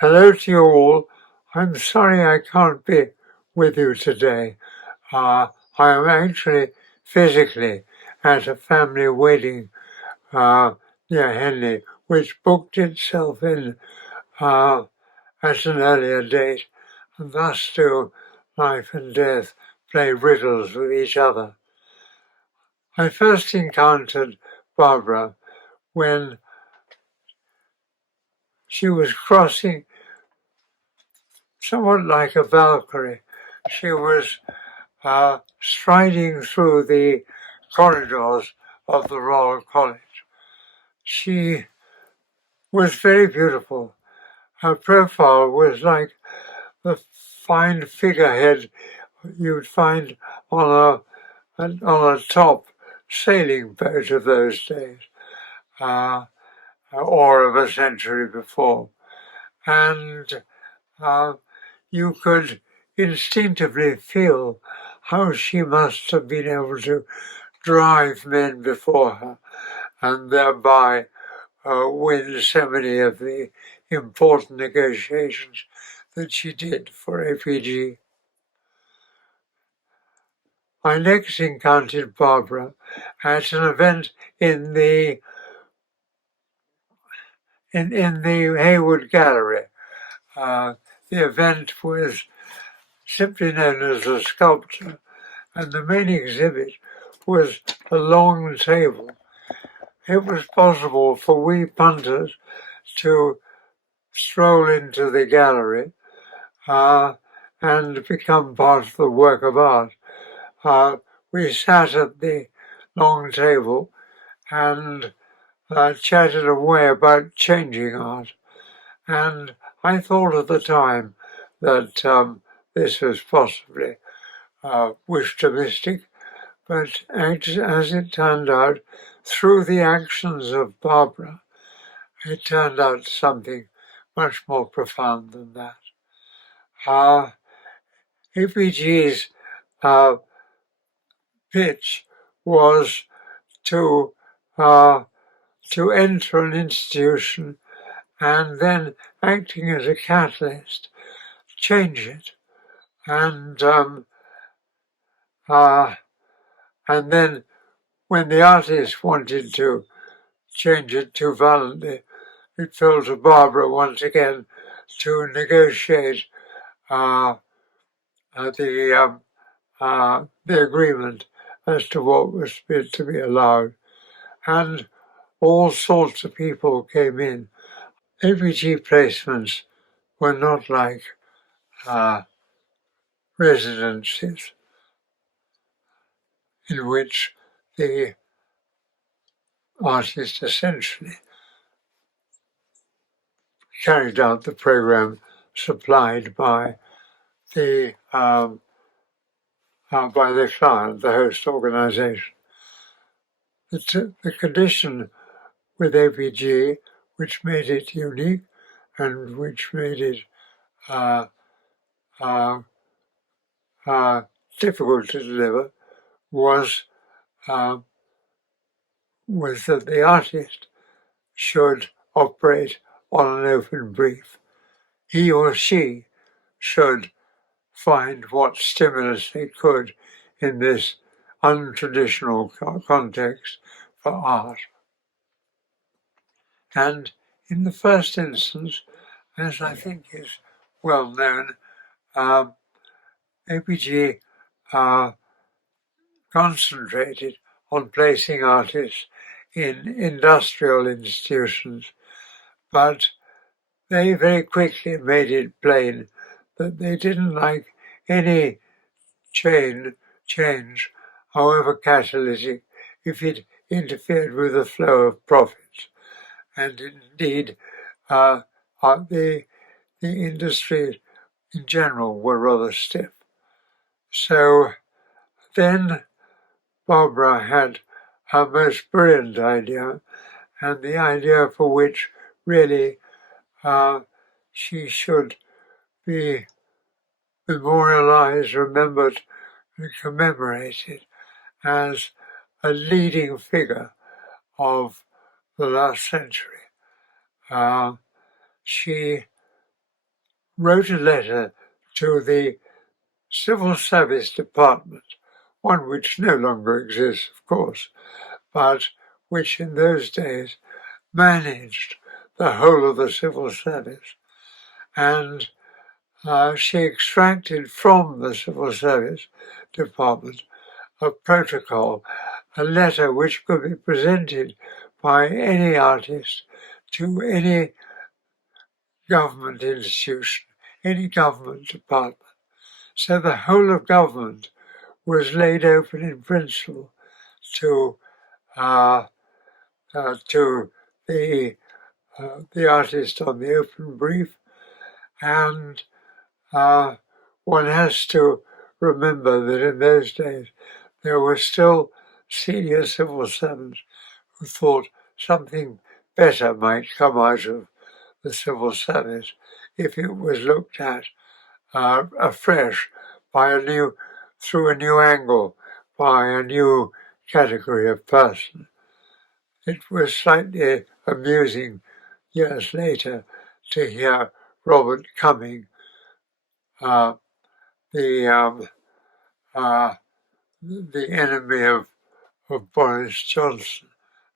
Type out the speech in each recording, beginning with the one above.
Hello to you all. I'm sorry I can't be with you today. I am actually physically at a family wedding near Henley, which booked itself in at an earlier date, and thus do life and death play riddles with each other. I first encountered Barbara when she was crossing somewhat like a Valkyrie. She was striding through the corridors of the Royal College. She was very beautiful. Her profile was like the fine figurehead you'd find on a top sailing boat of those days, or of a century before. And you could instinctively feel how she must have been able to drive men before her and thereby win so many of the important negotiations that she did for APG. I next encountered Barbara at an event in the Hayward Gallery. The event was simply known as a sculpture, and the main exhibit was a long table. It was possible for we punters to stroll into the gallery and become part of the work of art. We sat at the long table and chatted away about changing art. And I thought at the time that this was possibly wisdomistic, but as it turned out, through the actions of Barbara, it turned out something much more profound than that. APG's pitch was to enter an institution and then, acting as a catalyst, change it. And then when the artist wanted to change it too violently, it fell to Barbara once again to negotiate the agreement as to what was to be allowed. And all sorts of people came in. APG placements were not like residences in which the artist essentially carried out the program supplied by the client, the host organization. The condition with APG, which made it unique and which made it difficult to deliver, was that the artist should operate on an open brief. He or she should find what stimulus they could in this untraditional context for art. And in the first instance, as I think is well known, APG concentrated on placing artists in industrial institutions, but they very quickly made it plain that they didn't like any change, however catalytic, if it interfered with the flow of profits. And indeed, the industries in general were rather stiff. So then Barbara had her most brilliant idea, and the idea for which really she should be memorialized, remembered, and commemorated as a leading figure of the last century. She wrote a letter to the Civil Service Department, one which no longer exists, of course, but which in those days managed the whole of the civil service. And she extracted from the Civil Service Department a protocol, a letter which could be presented by any artist to any government institution, any government department. So the whole of government was laid open in principle to the artist on the open brief, and one has to remember that in those days there were still senior civil servants who thought something better might come out of the civil service if it was looked at afresh through a new angle, by a new category of person. It was slightly amusing years later to hear Robert Cumming, the enemy of Boris Johnson,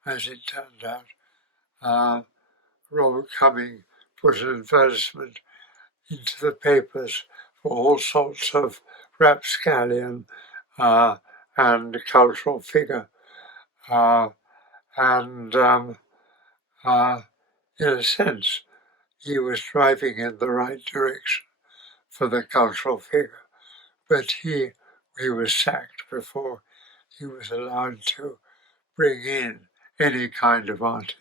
as it turned out. Robert Cumming put an advertisement into the papers for all sorts of rapscallion and cultural figure. In a sense, he was driving in the right direction for the cultural figure, but he was sacked before he was allowed to bring in any kind of artist.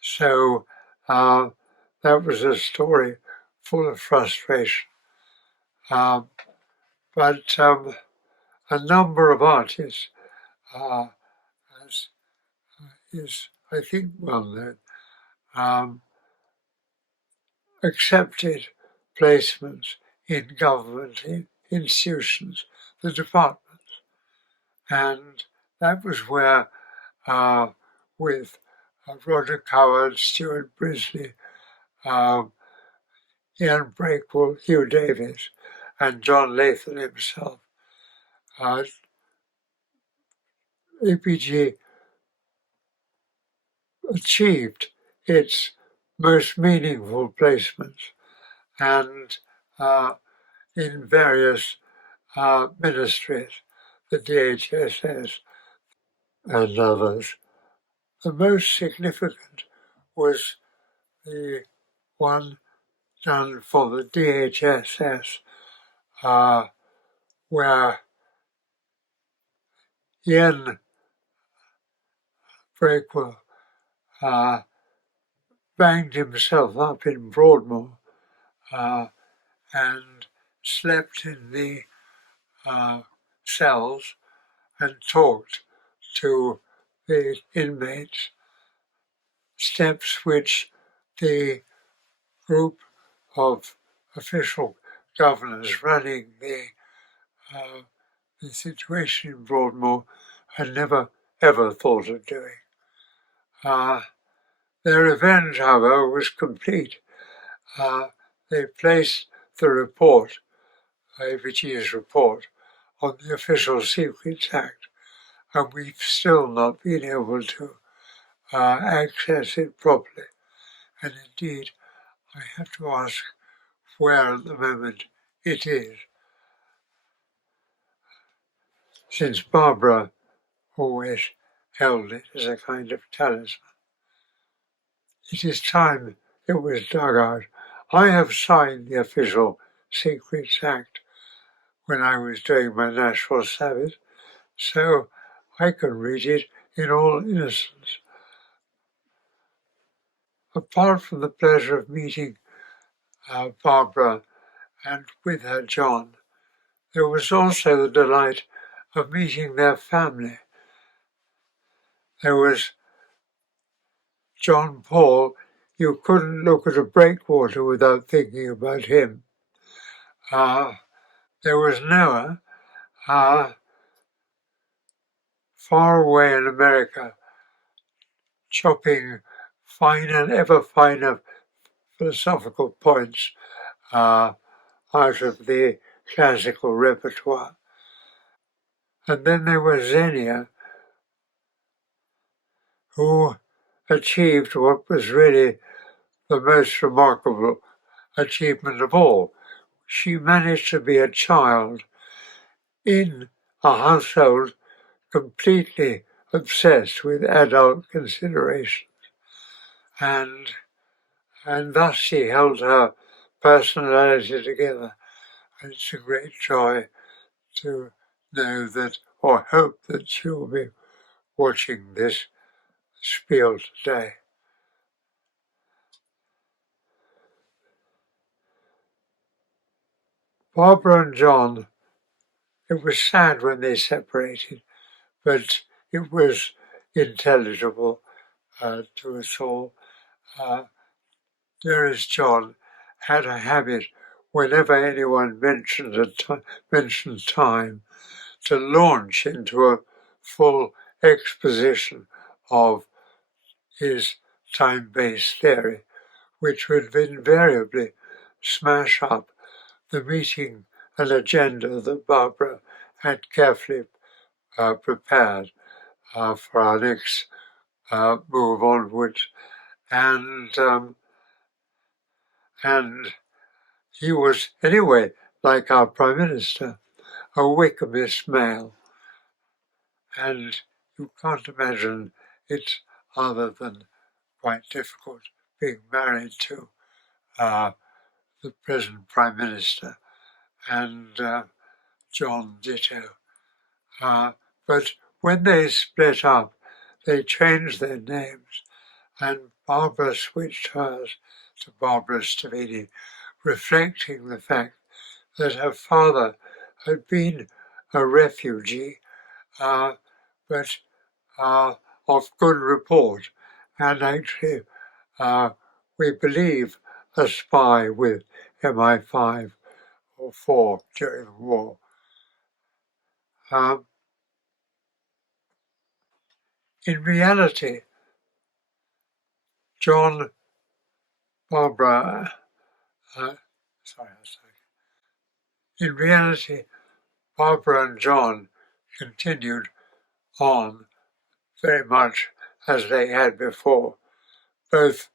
So that was a story full of frustration. But a number of artists, as is, I think, well known, accepted placements in government institutions, the departments. And that was where, with Roger Coward, Stuart Brisley, Ian Breakwell, Hugh Davis, and John Lathan himself, APG achieved its most meaningful placements, and in various ministries, the DHSS and others. The most significant was the one done for the DHSS, where Ian Breakwell banged himself up in Broadmoor and slept in the cells and talked to the inmates, steps which the group of official governors running the situation in Broadmoor had never ever thought of doing. Their revenge, however, was complete. They placed the report, AVG's report, on the Official Secrets Act, and we've still not been able to access it properly. And indeed, I have to ask where at the moment it is, since Barbara always held it as a kind of talisman. It is time it was dug out. I have signed the Official Secrets Act when I was doing my national service, so I can read it in all innocence. Apart from the pleasure of meeting Barbara and with her John, there was also the delight of meeting their family. There was John Paul. You couldn't look at a breakwater without thinking about him. There was Noah, far away in America, chopping fine and ever finer philosophical points out of the classical repertoire. And then there was Xenia, who achieved what was really the most remarkable achievement of all. She managed to be a child in a household completely obsessed with adult considerations. And thus she held her personality together. And it's a great joy to know that, or hope that she will be watching this spiel today. Barbara and John, it was sad when they separated, but it was intelligible to us all. Dearest John had a habit, whenever anyone mentioned time, to launch into a full exposition of his time-based theory, which would invariably smash up the meeting and agenda that Barbara had carefully prepared for our next move onwards. And he was, anyway, like our Prime Minister, a Wickhamist male. And you can't imagine it's other than quite difficult being married to the present Prime Minister, and John ditto. But when they split up, they changed their names, and Barbara switched hers to Barbara Steveni, reflecting the fact that her father had been a refugee, but of good report, and actually, we believe, a spy with MI5 or 4 during the war. In reality, John, Barbara, in reality, Barbara and John continued on very much as they had before, both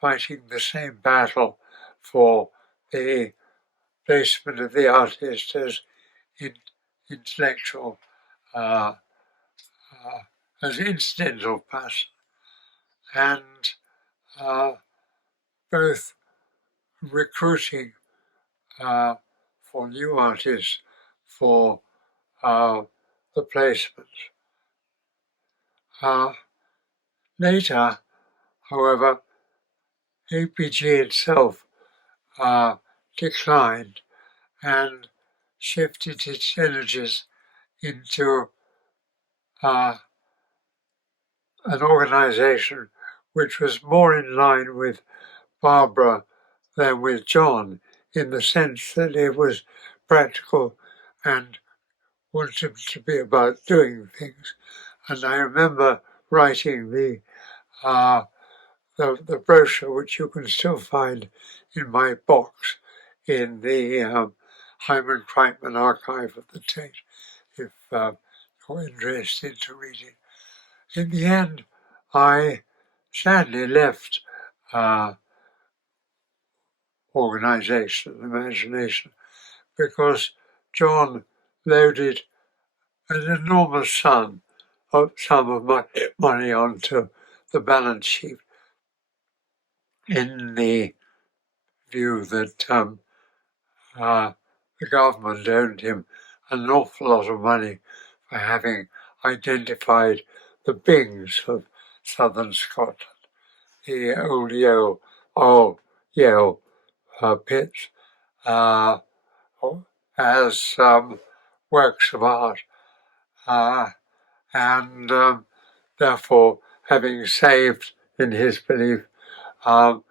fighting the same battle for the placement of the artist as intellectual, as incidental person, and both recruiting for new artists for the placements. Later, however, APG itself declined and shifted its energies into an organization which was more in line with Barbara than with John, in the sense that it was practical and wanted to be about doing things. And I remember writing the brochure, which you can still find in my box in the Hyman Kreitman archive of the Tate, if you're interested to read it. In the end, I sadly left organization, imagination, because John loaded an enormous sum of my money onto the balance sheet in the view that the government owed him an awful lot of money for having identified the Bings of southern Scotland, the old Yale pits, as works of art, and therefore, having saved, in his belief, them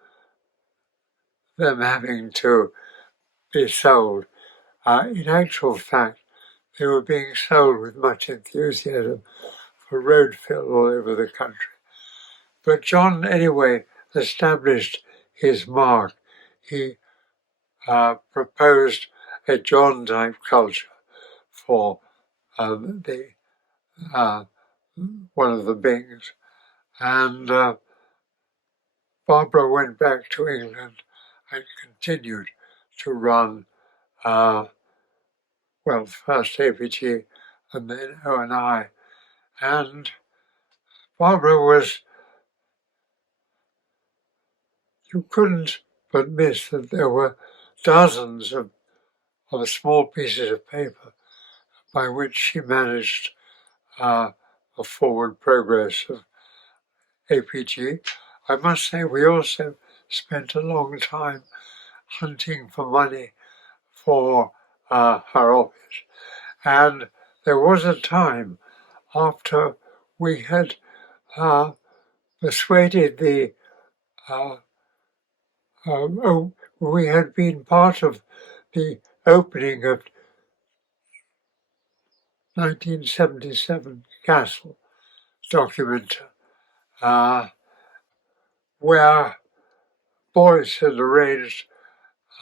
having to be sold. In actual fact, they were being sold with much enthusiasm for road fill all over the country. But John, anyway, established his mark. He proposed a John-type culture for the one of the Bings. And Barbara went back to England and continued to run, first APG and then O&I. And Barbara was, you couldn't but miss that there were dozens of small pieces of paper by which she managed the forward progress of APG. I must say we also spent a long time hunting for money for her office. And there was a time after we had persuaded we had been part of the opening of 1977 Castle document, where Boyce had arranged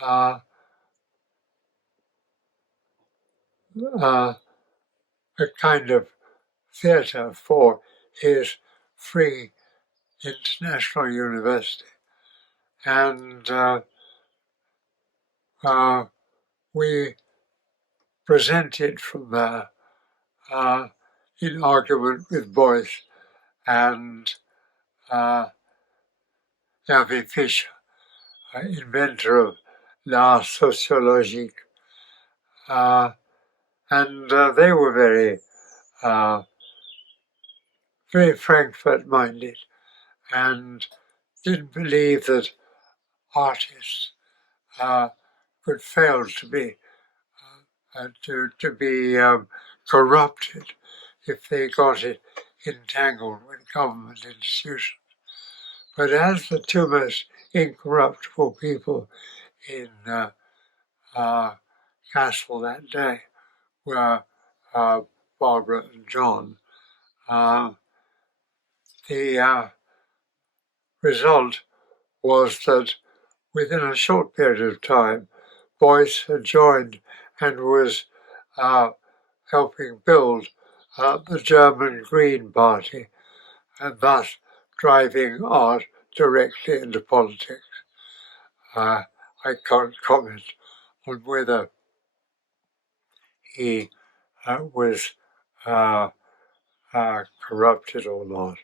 a kind of theatre for his free international university. And we presented from there in argument with Boyce and Hervé Fischer, inventor of l'art sociologique. And they were very Frankfurt-minded and didn't believe that artists could fail to be corrupted if they got it entangled with government institutions. But as the two most incorruptible people in Castle that day were Barbara and John, the result was that within a short period of time, Boyce had joined and was helping build the German Green Party, and thus driving art directly into politics. I can't comment on whether he was corrupted or not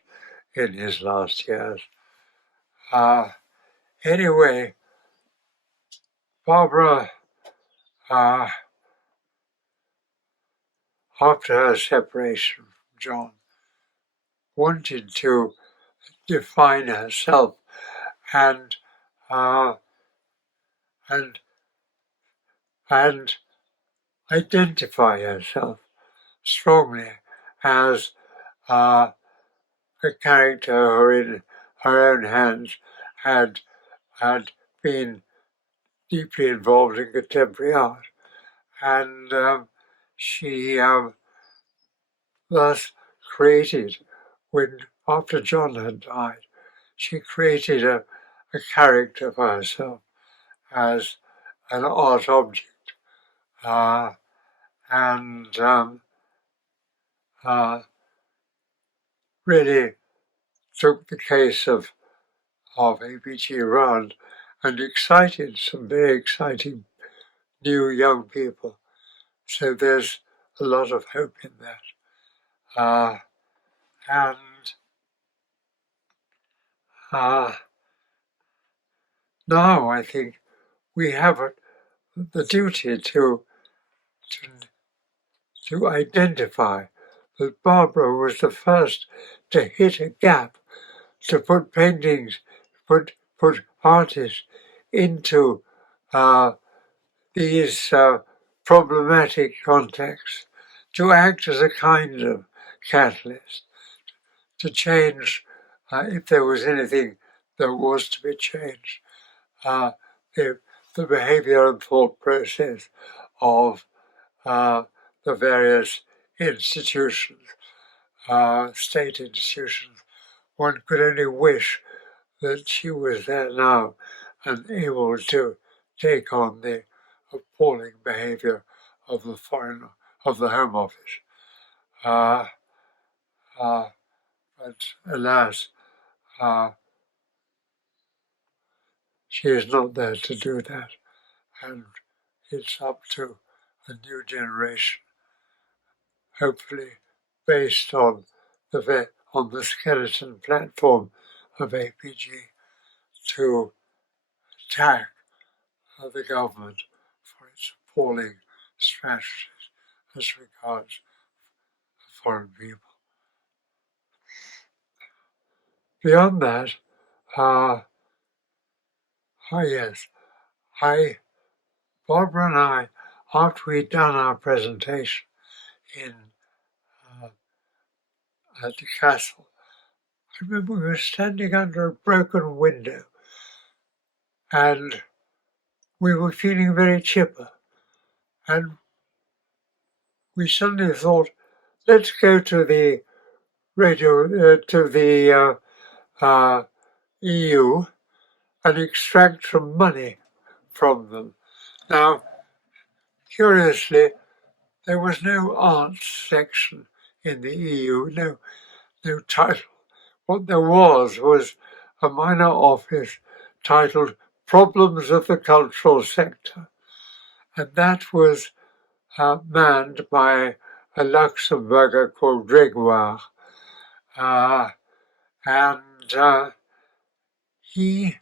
in his last years. Anyway, Barbara, after her separation from John, wanted to define herself and identify herself strongly as a character who, in her own hands, had been deeply involved in contemporary art, and she thus created, after John had died, she created a character for herself as an art object, and really took the case of APG around and excited some very exciting new young people. So there's a lot of hope in that. And now I think we have the duty to identify that Barbara was the first to hit a gap, to put paintings, put artists into these problematic contexts, to act as a kind of catalyst, to change, if there was anything that was to be changed, the behavior and thought process of the various institutions, state institutions. One could only wish that she was there now and able to take on the appalling behaviour of the Home Office. But alas, she is not there to do that, and it's up to a new generation, hopefully based on the skeleton platform of APG, to attack the government for its appalling strategies as regards foreign people. Beyond that, yes, Barbara and I, after we'd done our presentation at the castle, I remember we were standing under a broken window and we were feeling very chipper. And we suddenly thought, let's go to the EU and extract some money from them. Now, curiously, there was no arts section in the EU, no title. What there was a minor office titled Problems of the Cultural Sector. And that was manned by a Luxembourger called Grégoire. And he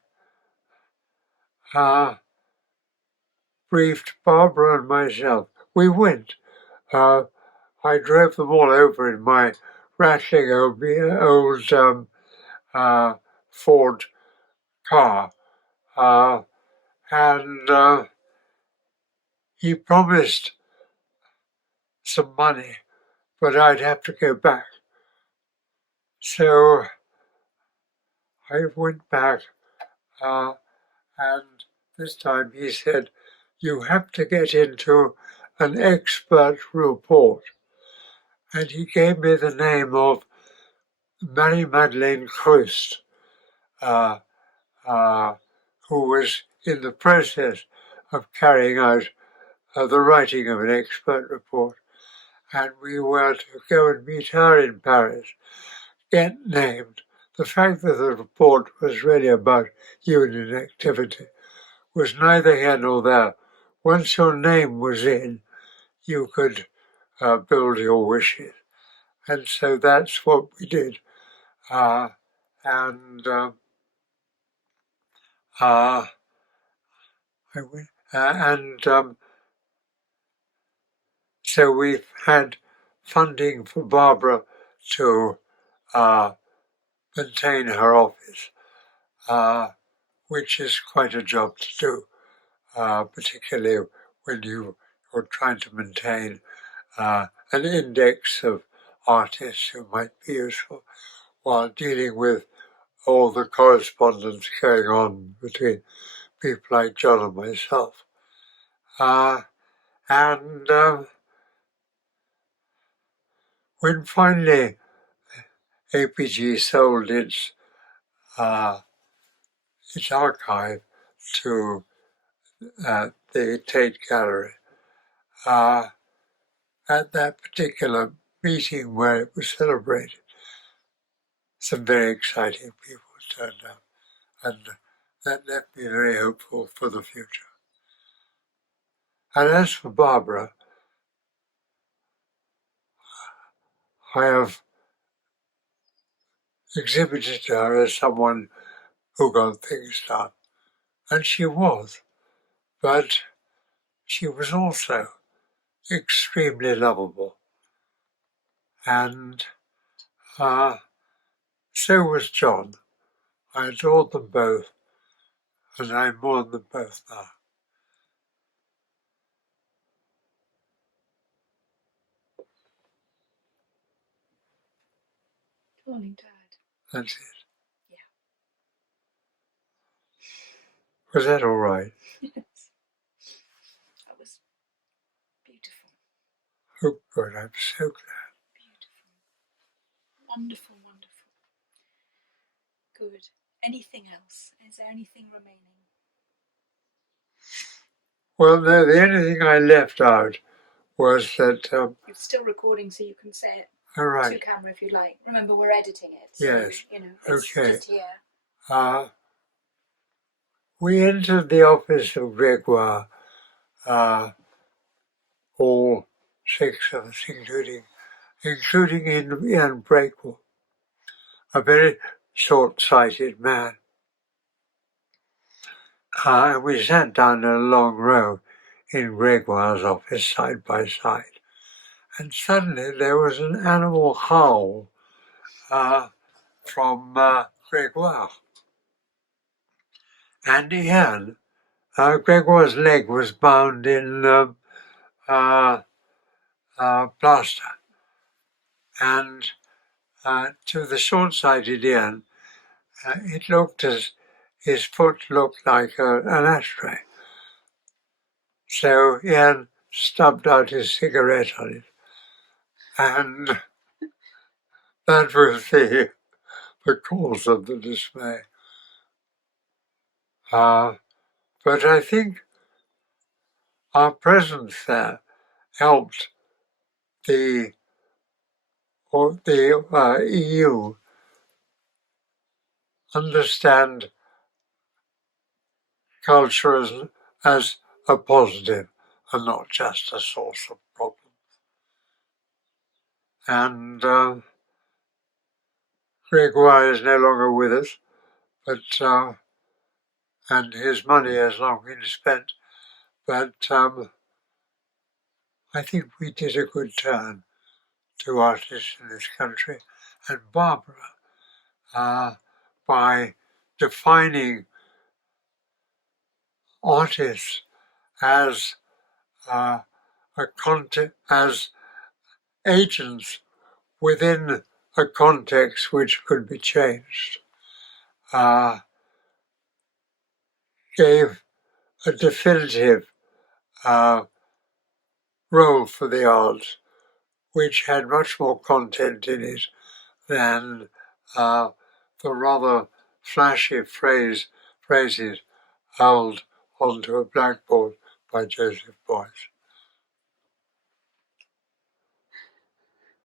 briefed Barbara and myself. We went. I drove them all over in my rattling old Ford car. And he promised some money, but I'd have to go back. So I went back, and this time he said, you have to get into an expert report. And he gave me the name of Marie-Madeleine Crust, who was in the process of carrying out the writing of an expert report. And we were to go and meet her in Paris, get named. The fact that the report was really about union activity was neither here nor there. Once your name was in, you could build your wishes. And so that's what we did. So we've had funding for Barbara to maintain her office, which is quite a job to do, particularly when you're trying to maintain an index of artists who might be useful while dealing with all the correspondence going on between people like John and myself. When finally APG sold its archive to the Tate Gallery, at that particular meeting where it was celebrated, some very exciting people turned up, and that left me very hopeful for the future. And as for Barbara, I have exhibited her as someone who got things done, and she was, but she was also extremely lovable, and so was John. I adored them both, and I mourn them both now. Morning, Dad. That's it. Yeah. Was that all right? Yes. That was beautiful. Oh, good. I'm so glad. Beautiful. Wonderful, wonderful. Good. Anything else? Is there anything remaining? Well, no, the only thing I left out was that. It's still recording, so you can say it All right. to camera if you like. Remember, we're editing it, so Yes. you know it's Okay. just here. We entered the office of Gregoire, all 6 of us, including Ian Breakwell, a very short-sighted man. And we sat down in a long row in Gregoire's office, side by side. And suddenly there was an animal howl from Gregoire. And Ian, Gregoire's leg was bound in plaster. And to the short-sighted Ian, it looked as his foot looked like an ashtray. So Ian stubbed out his cigarette on it. And that was the cause of the dismay. But I think our presence there helped the EU understand culture as a positive and not just a source of problems. And Gregoire is no longer with us, but and his money has long been spent. But I think we did a good turn to artists in this country. And Barbara, by defining artists as as agents within a context which could be changed, gave a definitive role for the arts, which had much more content in it than the rather flashy phrases held onto a blackboard by Joseph Beuys.